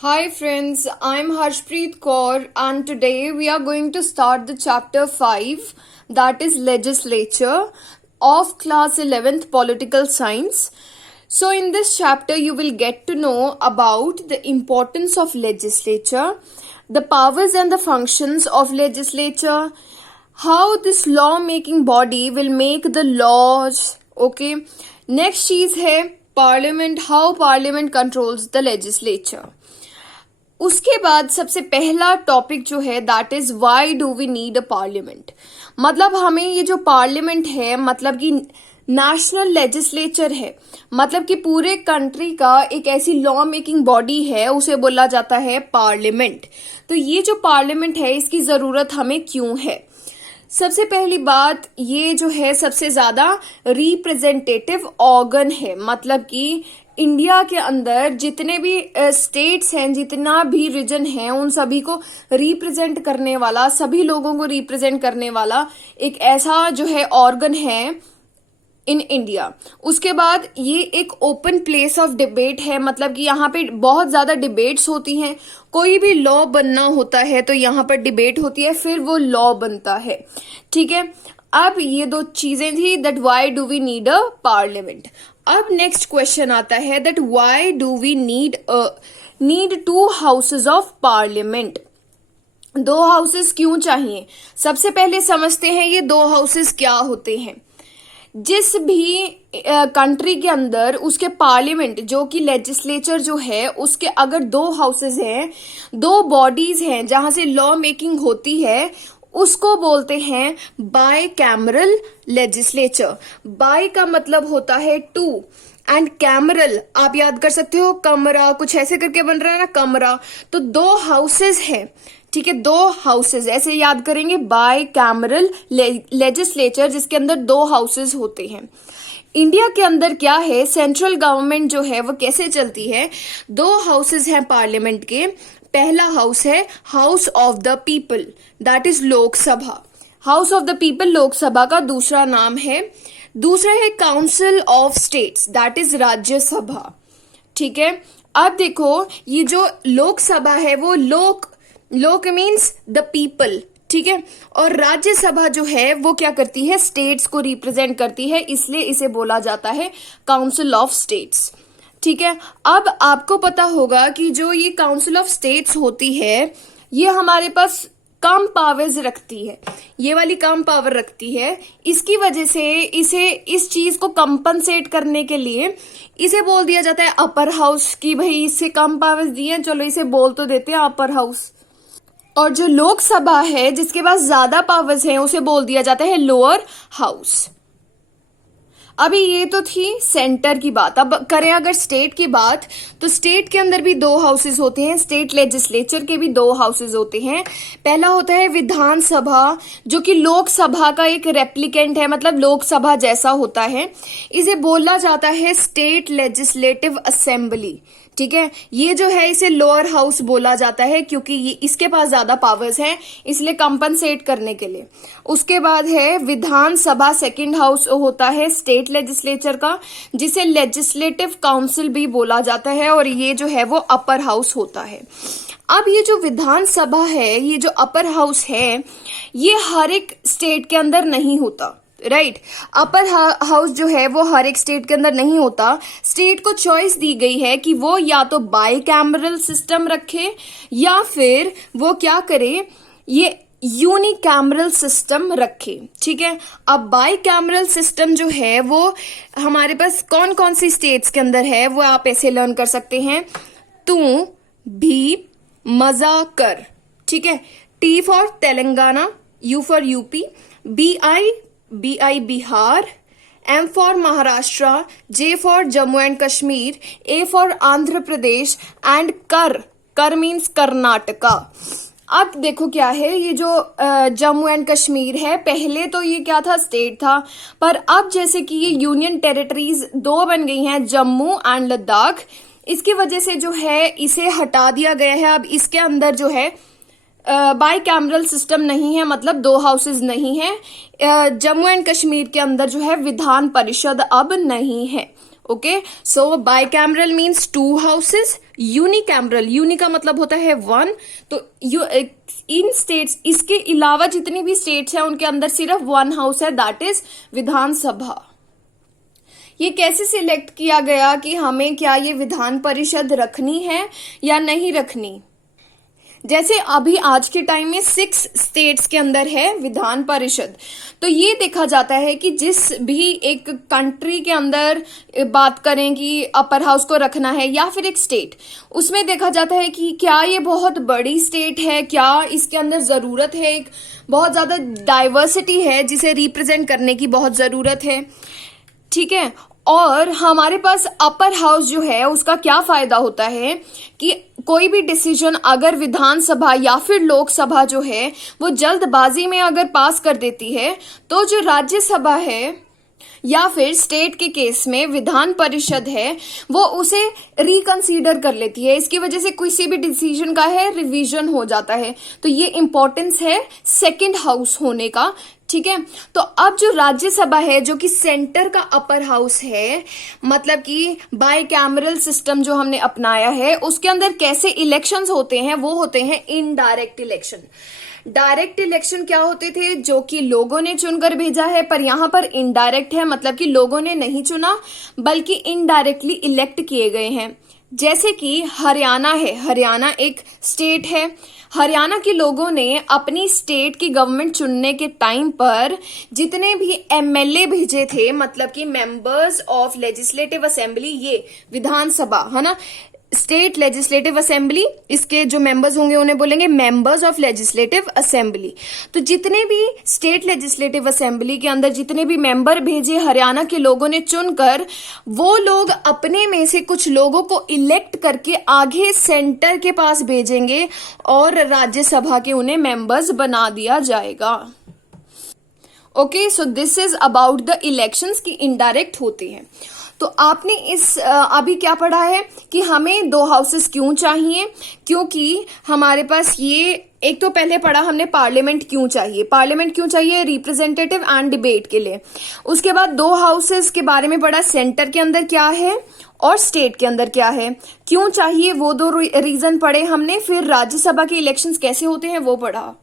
Hi friends, I'm Harshpreet Kaur and today we are going to start the chapter 5, that is legislature of class 11th political science. So in this chapter you will get to know about the importance of legislature, the powers and the functions of legislature, how this law making body will make the laws. Okay, next चीज है parliament, how parliament controls the legislature. उसके बाद सबसे पहला topic जो है that is why do we need a parliament. मतलब हमें ये जो पार्लियामेंट है मतलब कि नेशनल लेजिस्लेचर है, मतलब कि पूरे कंट्री का एक ऐसी लॉ मेकिंग बॉडी है, उसे बोला जाता है पार्लियामेंट। तो ये जो पार्लियामेंट है इसकी जरूरत हमें क्यों है? सबसे पहली बात, ये जो है सबसे ज्यादा रिप्रेजेंटेटिव ऑर्गन है, मतलब कि इंडिया के अंदर जितने भी स्टेट्स हैं, जितना भी रीजन है, उन सभी को रिप्रेजेंट करने वाला, सभी लोगों को रिप्रेजेंट करने वाला एक ऐसा जो है ऑर्गन है इन इंडिया। उसके बाद ये एक ओपन प्लेस ऑफ डिबेट है, मतलब कि यहाँ पे बहुत ज्यादा डिबेट्स होती हैं। कोई भी लॉ बनना होता है तो यहाँ पर डिबेट होती है, फिर वो लॉ बनता है। ठीक है, अब ये दो चीजें थी that why do we need a parliament. अब नेक्स्ट क्वेश्चन आता है that why do we need two houses of parliament. दो हाउसेस क्यों चाहिए? सबसे पहले समझते हैं ये दो हाउसेस क्या होते हैं। जिस भी कंट्री के अंदर उसके पार्लियामेंट जो कि लेजिस्लेचर जो है उसके अगर दो हाउसेस हैं, दो बॉडीज हैं जहां से लॉ मेकिंग होती है, उसको बोलते हैं बाय कैमरल लेजिस्लेचर। बाय का मतलब होता है टू एंड कैमरल आप याद कर सकते हो, कमरा कुछ ऐसे करके बन रहा है ना, कमरा। तो दो हाउसेस हैं, ठीक है, दो हाउसेस ऐसे याद करेंगे, बाय कैमरल लेजिस्लेचर जिसके अंदर दो हाउसेस होते हैं। इंडिया के अंदर क्या है, सेंट्रल गवर्नमेंट जो है वो कैसे चलती है? दो हाउसेस हैं पार्लियामेंट के। पहला हाउस है house of the people, that is Lok Sabha. House of the people Lok Sabha का दूसरा नाम है। दूसरा है council of states, that is Rajya Sabha. ठीक है, अब देखो ये जो लोकसभा है वो लोक मीन्स द पीपल, ठीक है, और राज्यसभा जो है वो क्या करती है, स्टेट्स को रिप्रेजेंट करती है, इसलिए इसे बोला जाता है काउंसिल ऑफ स्टेट्स। ठीक है, अब आपको पता होगा कि जो ये काउंसिल ऑफ स्टेट्स होती है ये हमारे पास कम पावर्स रखती है, ये वाली कम पावर रखती है। इसकी वजह से इसे इस चीज को कंपनसेट करने के लिए इसे बोल दिया जाता है अपर हाउस, कि भाई इससे कम पावर्स दिए हैं, चलो इसे बोल तो देते हैं अपर हाउस। और जो लोकसभा है जिसके पास ज्यादा पावर्स हैं उसे बोल दिया जाता है लोअर हाउस। अभी ये तो थी सेंटर की बात। अब करें अगर स्टेट की बात, तो स्टेट के अंदर भी दो हाउसेस होते हैं, स्टेट लेजिस्लेचर के भी दो हाउसेस होते हैं। पहला होता है विधानसभा जो कि लोकसभा का एक रेप्लिकेंट है, मतलब लोकसभा जैसा होता है। इसे बोला जाता है स्टेट लेजिस्लेटिव असेंबली। ठीक है, ये जो है इसे लोअर हाउस बोला जाता है क्योंकि ये इसके पास ज्यादा पावर्स हैं, इसलिए कंपनसेट करने के लिए। उसके बाद है विधानसभा, सेकंड हाउस होता है स्टेट लेजिस्लेचर का, जिसे लेजिस्लेटिव काउंसिल भी बोला जाता है, और ये जो है वो अपर हाउस होता है। अब ये जो विधानसभा है, ये जो अपर हाउस है, ये हर एक स्टेट के अंदर नहीं होता, राइट। अपर हाउस जो है वो हर एक स्टेट के अंदर नहीं होता। स्टेट को चॉइस दी गई है कि वो या तो बाई कैमरल सिस्टम रखे या फिर वो क्या करे, ये यूनिकैमरल सिस्टम रखे। ठीक है, अब बाई कैमरल सिस्टम जो है वो हमारे पास कौन कौन सी स्टेट्स के अंदर है वो आप ऐसे लर्न कर सकते हैं। तू भी मजा कर, ठीक है, T for Telangana, you for UP, BI Bihar, M for Maharashtra, J for Jammu and Kashmir, A for Andhra Pradesh and कर मीन्स कर्नाटका। अब देखो क्या है, ये जो जम्मू एंड कश्मीर है, पहले तो ये क्या था, स्टेट था, पर अब जैसे कि ये यूनियन टेरिटरीज दो बन गई हैं, जम्मू एंड लद्दाख, इसकी वजह से जो है इसे हटा दिया गया है। अब इसके अंदर जो है बाई कैमरल सिस्टम नहीं है, मतलब दो हाउसेस नहीं है। जम्मू एंड कश्मीर के अंदर जो है विधान परिषद अब नहीं है। Okay, so bicameral means 2 houses, unicameral, uni का मतलब होता है 1, तो इन स्टेट्स, इसके अलावा जितनी भी स्टेट्स हैं उनके अंदर सिर्फ 1 हाउस है, दैट इज विधानसभा। ये कैसे सिलेक्ट किया गया कि हमें क्या ये विधान परिषद रखनी है या नहीं रखनी? जैसे अभी आज के टाइम में 6 स्टेट्स के अंदर है विधान परिषद, तो ये देखा जाता है कि जिस भी एक कंट्री के अंदर बात करें कि अपर हाउस को रखना है या फिर एक स्टेट, उसमें देखा जाता है कि क्या ये बहुत बड़ी स्टेट है, क्या इसके अंदर जरूरत है, एक बहुत ज्यादा डाइवर्सिटी है जिसे रिप्रेजेंट करने की बहुत जरूरत है, ठीक है। और हमारे पास अपर हाउस जो है उसका क्या फायदा होता है कि कोई भी डिसीजन अगर विधानसभा या फिर लोकसभा जो है वो जल्दबाजी में अगर पास कर देती है, तो जो राज्यसभा है या फिर स्टेट के केस में विधान परिषद है वो उसे रिकंसीडर कर लेती है। इसकी वजह से किसी भी डिसीजन का है रिवीजन हो जाता है। तो ये इंपॉर्टेंस है सेकंड हाउस होने का, ठीक है। तो अब जो राज्यसभा है जो कि सेंटर का अपर हाउस है, मतलब कि बाइकैमरल सिस्टम जो हमने अपनाया है, उसके अंदर कैसे इलेक्शंस होते हैं, वो होते हैं इनडायरेक्ट इलेक्शन। डायरेक्ट इलेक्शन क्या होते थे, जो कि लोगों ने चुनकर भेजा है, पर यहां पर इनडायरेक्ट है, मतलब कि लोगों ने नहीं चुना बल्कि इनडायरेक्टली इलेक्ट किए गए हैं। जैसे कि हरियाणा है, हरियाणा एक स्टेट है, हरियाणा के लोगों ने अपनी स्टेट की गवर्नमेंट चुनने के टाइम पर जितने भी एमएलए भेजे थे, मतलब कि मेंबर्स ऑफ लेजिस्लेटिव असेंबली, ये विधानसभा है ना, स्टेट लेजिस्लेटिव असेंबली, इसके जो मेंबर्स होंगे उन्हें बोलेंगे मेंबर्स ऑफ लेजिस्लेटिव असेंबली। तो जितने भी स्टेट लेजिस्लेटिव असेंबली के अंदर जितने भी मेंबर भेजे हरियाणा के लोगों ने चुनकर, वो लोग अपने में से कुछ लोगों को इलेक्ट करके आगे सेंटर के पास भेजेंगे और राज्यसभा के उन्हें मेंबर्स बना दिया जाएगा। Okay, so this is about the elections की इनडायरेक्ट होते हैं। तो आपने इस अभी क्या पढ़ा है कि हमें 2 हाउसेस क्यों चाहिए, क्योंकि हमारे पास ये एक तो पहले पढ़ा हमने पार्लियामेंट क्यों चाहिए, पार्लियामेंट क्यों चाहिए, रिप्रेजेंटेटिव एंड डिबेट के लिए। उसके बाद 2 हाउसेस के बारे में पढ़ा, सेंटर के अंदर क्या है और स्टेट के अंदर क्या है, क्यों चाहिए वो 2 रीजन पढ़े हमने। फिर राज्यसभा के इलेक्शंस कैसे होते हैं वो पढ़ा।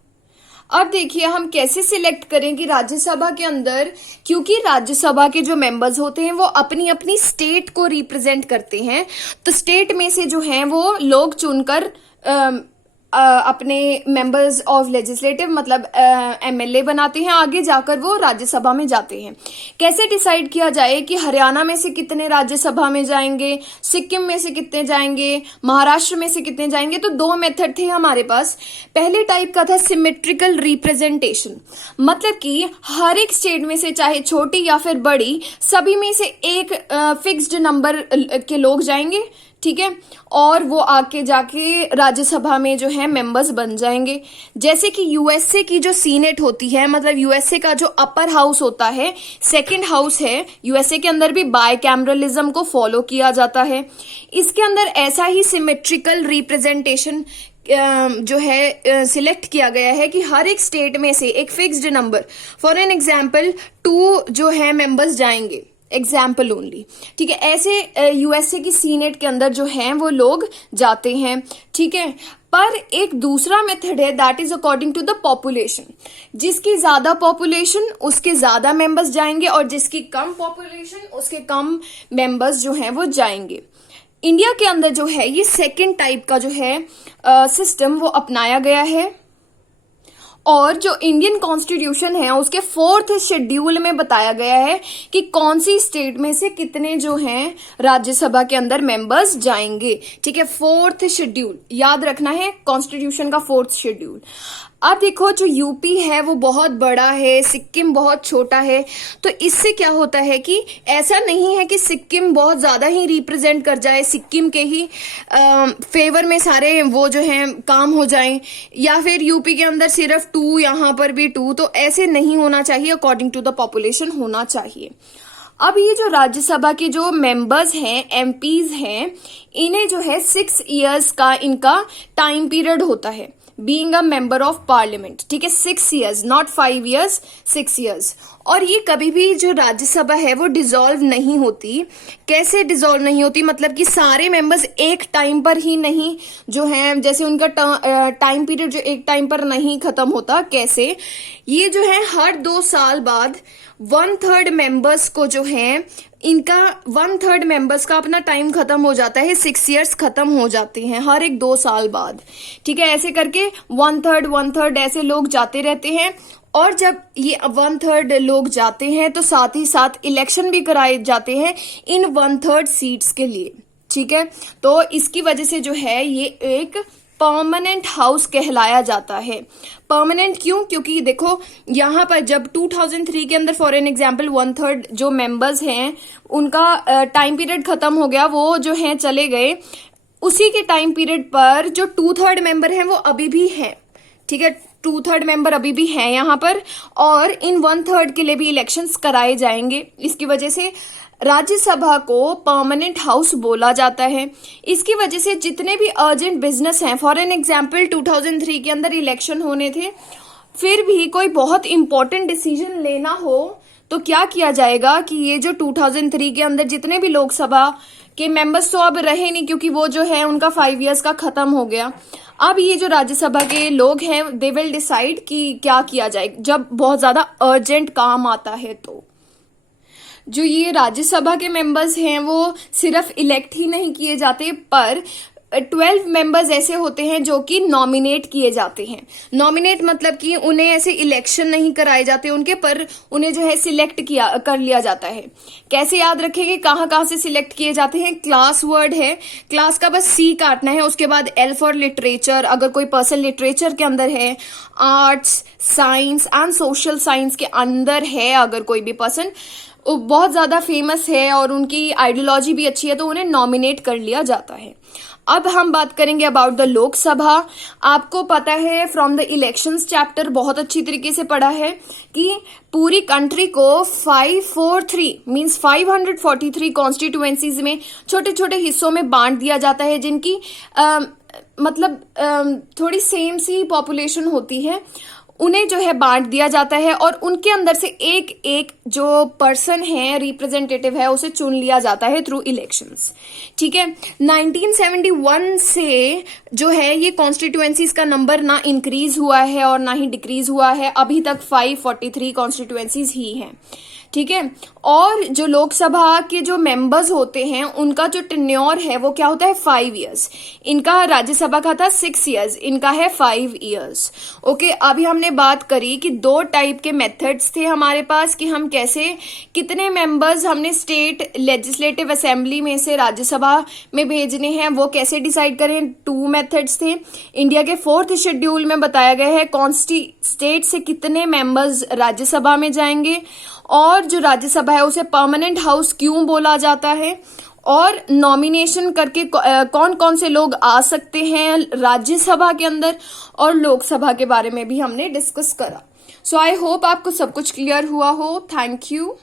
अब देखिए हम कैसे सिलेक्ट करें कि राज्यसभा के अंदर, क्योंकि राज्यसभा के जो मेंबर्स होते हैं वो अपनी अपनी स्टेट को रिप्रेजेंट करते हैं, तो स्टेट में से जो हैं वो लोग चुनकर अपने मेंबर्स ऑफ लेजिस्लेटिव मतलब एमएलए बनाते हैं, आगे जाकर वो राज्यसभा में जाते हैं। कैसे डिसाइड किया जाए कि हरियाणा में से कितने राज्यसभा में जाएंगे, सिक्किम में से कितने जाएंगे, महाराष्ट्र में से कितने जाएंगे? तो 2 मेथड थे हमारे पास। पहले टाइप का था सिमेट्रिकल रिप्रेजेंटेशन, मतलब कि हर एक स्टेट में से चाहे छोटी या फिर बड़ी, सभी में से एक फिक्स्ड नंबर के लोग जाएंगे, ठीक है, और वो आके जाके राज्यसभा में जो है मेंबर्स बन जाएंगे। जैसे कि यूएसए की जो सीनेट होती है, मतलब यूएसए का जो अपर हाउस होता है, सेकंड हाउस है, यूएसए के अंदर भी बाइकैमरलिज्म को फॉलो किया जाता है। इसके अंदर ऐसा ही सिमेट्रिकल रिप्रेजेंटेशन जो है सिलेक्ट किया गया है कि हर एक स्टेट में से एक fixed number, for an example 2 जो है मेंबर्स जाएंगे, एग्जाम्पल ओनली, ठीक है। ऐसे यूएसए की सीनेट के अंदर जो हैं वो लोग जाते हैं, ठीक है। पर एक दूसरा मेथड है, that is according to the population. जिसकी ज्यादा पॉपुलेशन उसके ज्यादा मेंबर्स जाएंगे और जिसकी कम पॉपुलेशन उसके कम मेंबर्स जो हैं वो जाएंगे। इंडिया के अंदर जो है ये सेकेंड टाइप का जो है सिस्टम वो अपनाया गया है, और जो इंडियन कॉन्स्टिट्यूशन है उसके 4th शेड्यूल में बताया गया है कि कौन सी स्टेट में से कितने जो हैं राज्यसभा के अंदर मेंबर्स जाएंगे, ठीक है। 4th शेड्यूल याद रखना है, कॉन्स्टिट्यूशन का 4th शेड्यूल। अब देखो जो यूपी है वो बहुत बड़ा है, सिक्किम बहुत छोटा है, तो इससे क्या होता है कि ऐसा नहीं है कि सिक्किम बहुत ज्यादा ही रिप्रेजेंट कर जाए, सिक्किम के ही फेवर में सारे वो जो हैं काम हो जाएं, या फिर यूपी के अंदर सिर्फ 2, यहां पर भी 2, तो ऐसे नहीं होना चाहिए, अकॉर्डिंग टू द पॉपुलेशन होना चाहिए। अब ये जो राज्यसभा के जो मेंबर्स हैं, एमपीज हैं, इन्हें जो है 6 इयर्स का इनका टाइम पीरियड होता है being a member of parliament, ठीक है। 6 इयर्स, नॉट 5 इयर्स, 6 इयर्स। और ये कभी भी जो राज्यसभा है वो डिसॉल्व नहीं होती। कैसे डिसॉल्व नहीं होती, मतलब कि सारे मेंबर्स एक टाइम पर ही नहीं जो है, जैसे उनका टाइम पीरियड जो एक टाइम पर नहीं खत्म होता, कैसे ये जो है हर 2 साल बाद 1/3 मेंबर्स को जो है इनका 1/3 मेंबर्स का अपना टाइम खत्म हो जाता है, 6 इयर्स खत्म हो जाते हैं हर एक 2 साल बाद। ठीक है, ऐसे करके 1/3 ऐसे लोग जाते रहते हैं। और जब ये 1/3 लोग जाते हैं तो साथ ही साथ इलेक्शन भी कराए जाते हैं इन 1/3 सीट्स के लिए। ठीक है, तो इसकी वजह से जो है ये एक परमानेंट हाउस कहलाया जाता है। परमानेंट क्यों? क्योंकि देखो यहाँ पर जब 2003 के अंदर फॉर एन एग्जाम्पल 1/3 जो मेंबर्स हैं उनका टाइम पीरियड खत्म हो गया, वो जो है चले गए, उसी के टाइम पीरियड पर जो 2/3 मेंबर हैं वो अभी भी हैं। ठीक है, 2/3 मेंबर अभी भी हैं यहाँ पर, और इन 1/3 के लिए भी इलेक्शंस कराए जाएंगे। इसकी वजह से राज्यसभा को परमानेंट हाउस बोला जाता है। इसकी वजह से जितने भी अर्जेंट बिजनेस हैं, फॉर एन एग्जाम्पल 2003 के अंदर इलेक्शन होने थे, फिर भी कोई बहुत इंपॉर्टेंट डिसीजन लेना हो तो क्या किया जाएगा कि ये जो 2003 के अंदर जितने भी लोकसभा के मेंबर्स तो अब रहे नहीं, क्योंकि वो जो है उनका 5 इयर्स का खत्म हो गया। अब ये जो राज्यसभा के लोग हैं दे विल डिसाइड कि क्या किया जाए जब बहुत ज्यादा अर्जेंट काम आता है। तो जो ये राज्यसभा के मेंबर्स हैं वो सिर्फ इलेक्ट ही नहीं किए जाते, पर 12 मेंबर्स ऐसे होते हैं जो कि नॉमिनेट किए जाते हैं। नॉमिनेट मतलब कि उन्हें ऐसे इलेक्शन नहीं कराए जाते उनके, पर उन्हें जो है सिलेक्ट कर लिया जाता है। कैसे याद रखेंगे कहाँ से सिलेक्ट किए जाते हैं? क्लास वर्ड है, क्लास का बस सी काटना है, उसके बाद एल फॉर लिटरेचर, अगर कोई पर्सन लिटरेचर के अंदर है, arts, science and social science के अंदर है, अगर कोई भी पर्सन बहुत ज्यादा फेमस है और उनकी आइडियोलॉजी भी अच्छी है तो उन्हें नॉमिनेट कर लिया जाता है। अब हम बात करेंगे अबाउट द लोकसभा। आपको पता है फ्रॉम द इलेक्शंस चैप्टर बहुत अच्छी तरीके से पढ़ा है कि पूरी कंट्री को 543 मींस 543 कॉन्स्टिट्यूएंसीज में छोटे छोटे हिस्सों में बांट दिया जाता है, जिनकी थोड़ी सेम सी पॉपुलेशन होती है, उन्हें जो है बांट दिया जाता है और उनके अंदर से एक एक जो पर्सन है, रिप्रेजेंटेटिव है, उसे चुन लिया जाता है थ्रू इलेक्शंस। ठीक है, 1971 से जो है ये कॉन्स्टिट्यूएंसीज का नंबर ना इंक्रीज हुआ है और ना ही डिक्रीज हुआ है, अभी तक 543 कॉन्स्टिट्यूएंसीज ही हैं। ठीक है, और जो लोकसभा के जो मेंबर्स होते हैं उनका जो टेन्योर है वो क्या होता है? 5 इयर्स। इनका राज्यसभा का था 6 इयर्स, इनका है 5 इयर्स। ओके, अभी हमने बात करी कि 2 टाइप के मेथड्स थे हमारे पास कि हम कैसे कितने मेंबर्स हमने स्टेट लेजिस्लेटिव असेंबली में से राज्यसभा में भेजने हैं, वो कैसे डिसाइड करें। 2 मेथड्स थे। इंडिया के 4th शेड्यूल में बताया गया है कौन सी स्टेट से कितने मेंबर्स राज्यसभा में जाएंगे, और जो राज्यसभा है उसे परमानेंट हाउस क्यों बोला जाता है, और नॉमिनेशन करके कौन कौन से लोग आ सकते हैं राज्यसभा के अंदर, और लोकसभा के बारे में भी हमने डिस्कस करा। सो आई होप आपको सब कुछ क्लियर हुआ हो। Thank you.